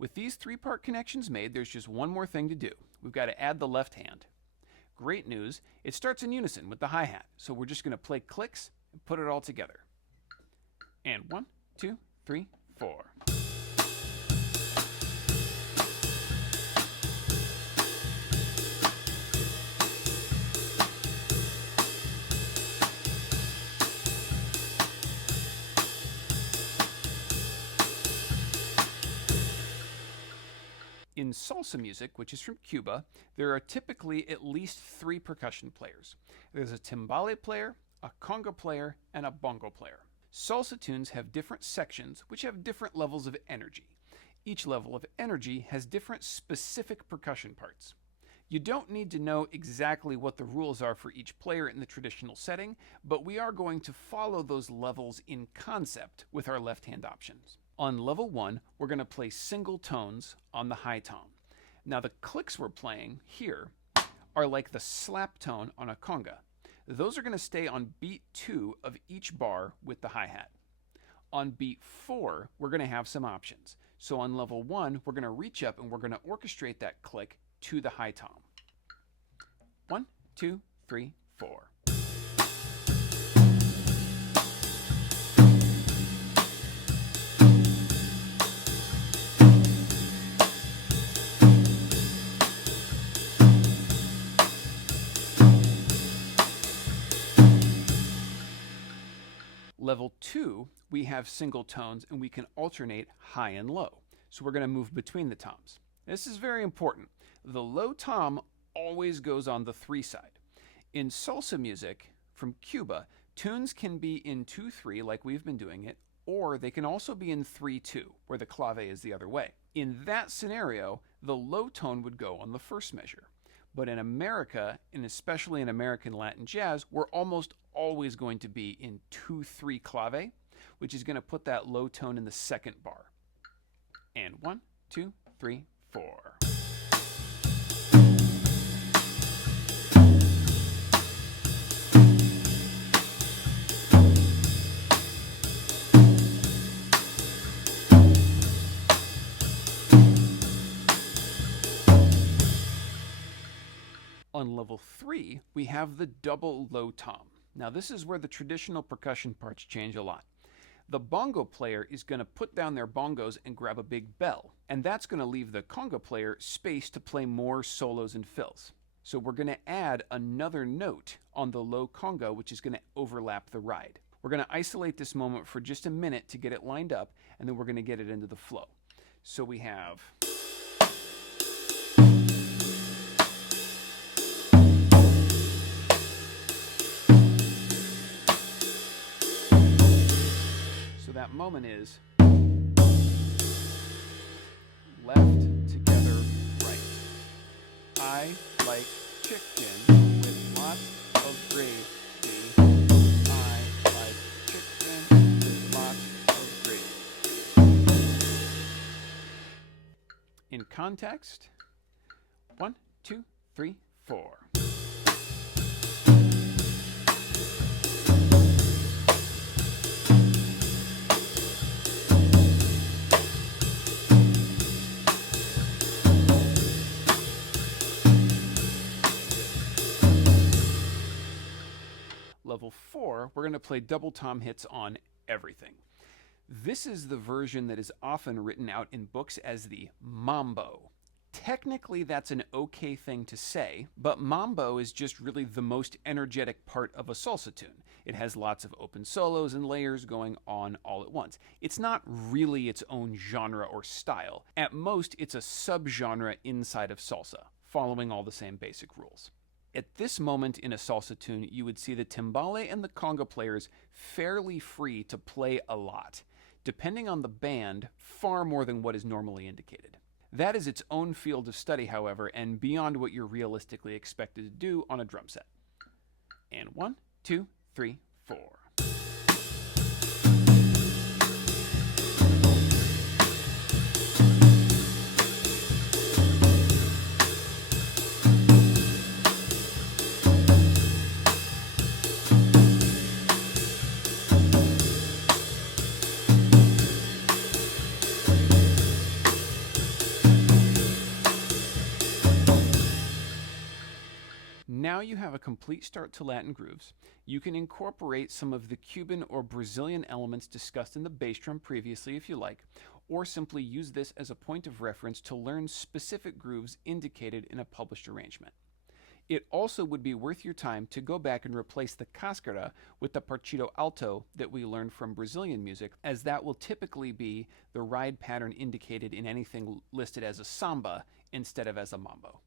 With these three-part connections made, there's just one more thing to do. We've got to add the left hand. Great news, it starts in unison with the hi-hat, so we're just going to play clicks and put it all together. And 1, 2, 3, 4. In salsa music, which is from Cuba, there are typically at least 3 percussion players. There's a timbale player, a conga player, and a bongo player. Salsa tunes have different sections which have different levels of energy. Each level of energy has different specific percussion parts. You don't need to know exactly what the rules are for each player in the traditional setting, but we are going to follow those levels in concept with our left-hand options. On level 1, we're going to play single tones on the high tom. Now the clicks we're playing here are like the slap tone on a conga. Those are going to stay on beat 2 of each bar with the hi-hat. On beat 4, we're going to have some options. So on level 1, we're going to reach up and we're going to orchestrate that click to the high tom. 1, 2, 3, 4. Level 2, we have single tones and we can alternate high and low. So we're going to move between the toms. This is very important. The low tom always goes on the 3 side. In salsa music from Cuba, tunes can be in 2-3 like we've been doing it, or they can also be in 3-2 where the clave is the other way. In that scenario, the low tone would go on the first measure. But in America, and especially in American Latin jazz, we're almost always going to be in 2-3 clave, which is going to put that low tone in the second bar. And 1, 2, 3, 4. On level 3, we have the double low tom. Now this is where the traditional percussion parts change a lot. The bongo player is going to put down their bongos and grab a big bell, and that's going to leave the conga player space to play more solos and fills. So we're going to add another note on the low conga, which is going to overlap the ride. We're going to isolate this moment for just a minute to get it lined up, and then we're going to get it into the flow. So we have... So that moment is left, together, right. I like chicken with lots of gravy. I like chicken with lots of gravy. In context, 1, 2, 3, 4. Level 4, we're going to play double tom hits on everything. This is the version that is often written out in books as the mambo. Technically, that's an okay thing to say, but mambo is just really the most energetic part of a salsa tune. It has lots of open solos and layers going on all at once. It's not really its own genre or style. At most, it's a subgenre inside of salsa, following all the same basic rules. At this moment in a salsa tune, you would see the timbale and the conga players fairly free to play a lot, depending on the band, far more than what is normally indicated. That is its own field of study, however, and beyond what you're realistically expected to do on a drum set. And 1, 2, 3, 4. Now you have a complete start to Latin grooves. You can incorporate some of the Cuban or Brazilian elements discussed in the bass drum previously if you like, or simply use this as a point of reference to learn specific grooves indicated in a published arrangement. It also would be worth your time to go back and replace the cascara with the partido alto that we learned from Brazilian music, as that will typically be the ride pattern indicated in anything listed as a samba instead of as a mambo.